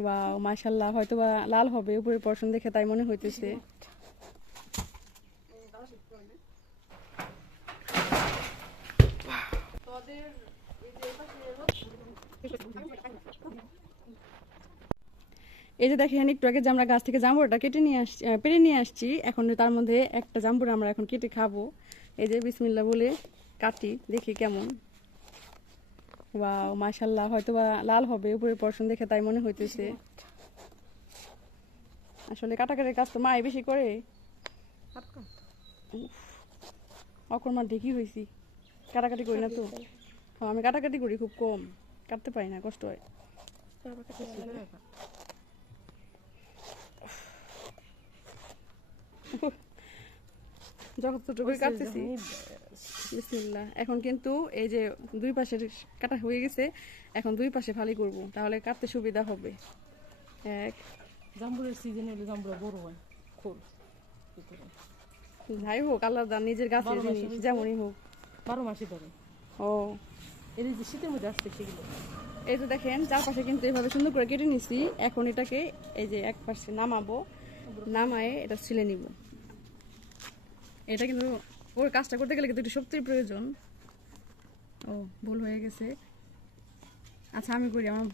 Wow মাশাআল্লাহ, হয়তো বা লাল হবে উপরের পোরশন দেখে, তাই মনে হইতেছে। এই যে দেখেন, একটু আগে যে আমরা গাছ থেকে জাম্বুরাটা কেটে নিয়ে আসছি, পেরে নিয়ে আসছি, এখন তার মধ্যে একটা জাম্বুরা আমরা এখন কেটে খাবো। এই যে বিসমিল্লাহ বলে কাটি, দেখি কেমন। ওয়াও মাশাআল্লাহ, হয়তো বা লাল হবে উপরের পোরশন দেখে, তাই মনে হইতেছে। আসলে কাটাকাটির কাজ তো মাই বেশি করে। অকর্মার ঢেকি হয়েছি, কাটাকাটি করি না তো। আমি কাটাকাটি করি খুব কম, কাটতে পারি না, কষ্ট হয়। যতটুকু কাটতেছি। বিসমিল্লাহ। এখন কিন্তু এই যে দুই পাশের কাটা হয়ে গেছে, এখন দুই পাশে ফালি করব, তাহলে কাটতে সুবিধা হবে। এক জাম্বুরের সিজন হলে জাম্বুরা বড় হয় খোল। যাই হোক, আল্লাহ নিজের গাছের জিনিস যেমনই হোক 12 মাসে ধরে। ও এই যে শীতের মধ্যে আসছে সেগুলো। এই তো দেখেন, চারপাশে কিন্তু এইভাবে সুন্দর করে কেটে নিছি। এখন এটাকে এই যে এক পাশে নামাবো, নামায়ে এটা ছিলে নিব। এটা কিন্তু ওর কাজটা করতে গেলে কিন্তু একটু শক্তির প্রয়োজন। ও ভুল হয়ে গেছে। আচ্ছা আমি করি, আমার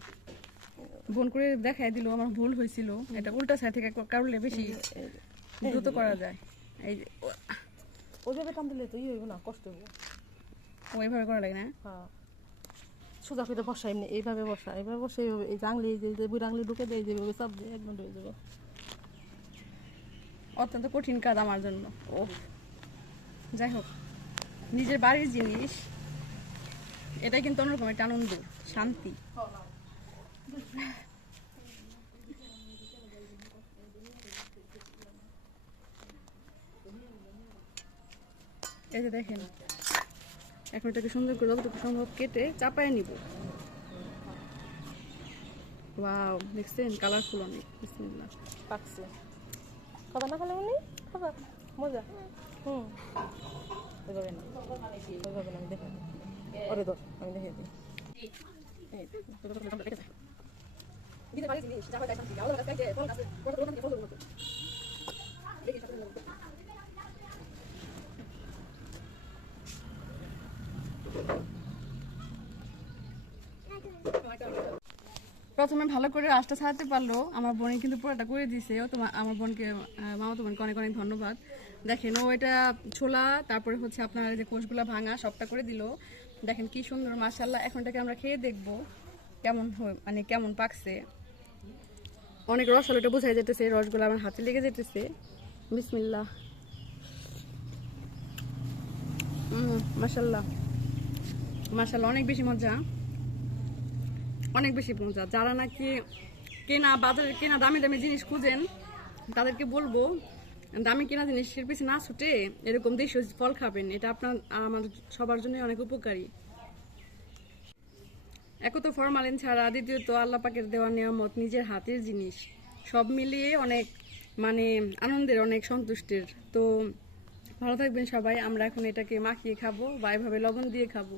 বোন করে দেখাই দিল, আমার ভুল হয়েছিল। এটা উল্টা সাইড থেকে কাটলে বেশি দ্রুত করা যায়। এই যে ওইভাবে টান দিলে তো হইব না, কষ্ট হইব। ওইভাবে করা লাগে না। হ্যাঁ, সোজা করে বসা, এমনি এইভাবে বসা, এইভাবে বসে এইভাবে, এই জাংলি যে বুড়ি আংলি ঢুকে দেয় যেভাবে সব দিয়ে 1 ঘন্টা হয়ে যাবে। অত্যন্ত কঠিন কাজ আমার জন্য। ও যাই হোক, নিজের বাড়ির জিনিস, এটাই কিন্তু অন্যরকম একটা আনন্দ, শান্তি। এই যে দেখেন, এখন এটাকে সুন্দর করে যতটুকু সম্ভব কেটে চাপায় নিব। ওয়াও, দেখছেন কালারফুল অনেক। বিসমিল্লাহ। পাকছে। খাবার না খেলে উনি খাবার মজা। ওইভাবে না, ওইভাবে না, আমি দেখে ওরে ধর, আমি দেখে দিই। প্রথমে ভালো করে আঁশটা ছাড়াতে পারলো, আমার বোনে কিন্তু পুরোটা করে দিছে। ও তোমার আমার বোনকে, মামাতো বোনকে অনেক অনেক ধন্যবাদ। দেখেন, ও এটা ছোলা, তারপরে হচ্ছে আপনার যে কোষগুলা ভাঙা সবটা করে দিল। দেখেন কি সুন্দর মাশাআল্লাহ। এখন এটাকে আমরা খেয়ে দেখবো কেমন মানে কেমন পাকছে। অনেক রস হলো, এটা বোঝাই যেতেছে, রসগুলো আমার হাতে লেগে যেতেছে। বিসমিল্লাহ। মাশাআল্লাহ মাশাআল্লাহ, অনেক বেশি মজা, অনেক বেশি মজা। যারা নাকি বাজারে কেনা দামি দামি জিনিস খুঁজেন, তাদেরকে বলবো দামি কেনা জিনিসের পিছনে না ছুটে এরকম দেশীয় ফল খাবেন। এটা আপনার আর আমার সবার জন্য অনেক উপকারী। এক তো ফরমালিন ছাড়া, দ্বিতীয়ত আল্লাহ পাকের দেওয়া নিয়ামত, নিজের হাতের জিনিস, সব মিলিয়ে অনেক মানে আনন্দের, অনেক সন্তুষ্টির। তো ভালো থাকবেন সবাই। আমরা এখন এটাকে মাখিয়ে খাবো বা এভাবে লবণ দিয়ে খাবো।